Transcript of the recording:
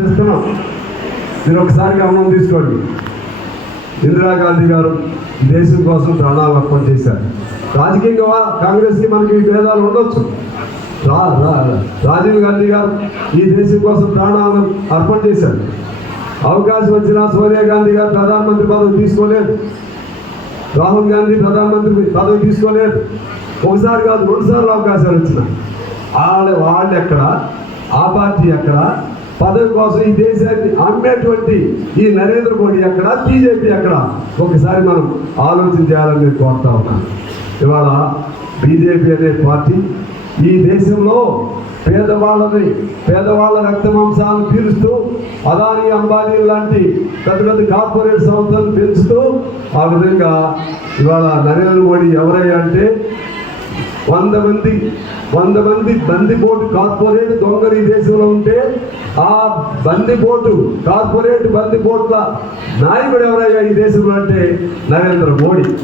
చేస్తున్నాం. మీరు ఒకసారి గమనం తీసుకోండి. ఇందిరాగాంధీ గారు దేశం కోసం ప్రాణాలు అర్పణ చేశారు. రాజకీయంగా వా- కాంగ్రెస్కి మనకి భేదాలు ఉండొచ్చు. రా రాజీవ్ గాంధీ గారు ఈ దేశం కోసం ప్రాణాలను అర్పణ చేశారు. అవకాశం వచ్చినా సోనియా గాంధీ గారు ప్రధానమంత్రి పదవి తీసుకోలేదు. రాహుల్ గాంధీ ప్రధానమంత్రి పదవి తీసుకోలేదు. ఒకసారి కాదు రెండుసార్లు అవకాశాలు వచ్చినాయి. వాళ్ళ వాళ్ళు ఎక్కడ ఆ పార్టీ ఎక్కడ? పదవి కోసం ఈ దేశాన్ని అమ్మేటువంటి ఈ నరేంద్ర మోడీ అక్కడ బీజేపీ అక్కడ. ఒకసారి మనం ఆలోచన చేయాలని నేను కోరుతా ఉన్నాను ఇవాళ బీజేపీ అనే పార్టీ ఈ దేశంలో పేదవాళ్ళని పేదవాళ్ళ రక్త మాంసాలను పీలుస్తూ అదాని అంబానీ లాంటి పెద్ద పెద్ద కార్పొరేట్ సంస్థలను పెంచుతూ ఆ విధంగా ఇవాళ నరేంద్ర మోడీ ఎవరయ్యా అంటే వంద మంది వంద మంది బందిపోటు కార్పొరేట్ దొంగలు ఈ దేశంలో ఉంటే ఆ బందిపోటు కార్పొరేట్ బందిపోట్ల నాయకుడు ఎవరయ్యా ఈ దేశంలో అంటే నరేంద్ర మోడీ.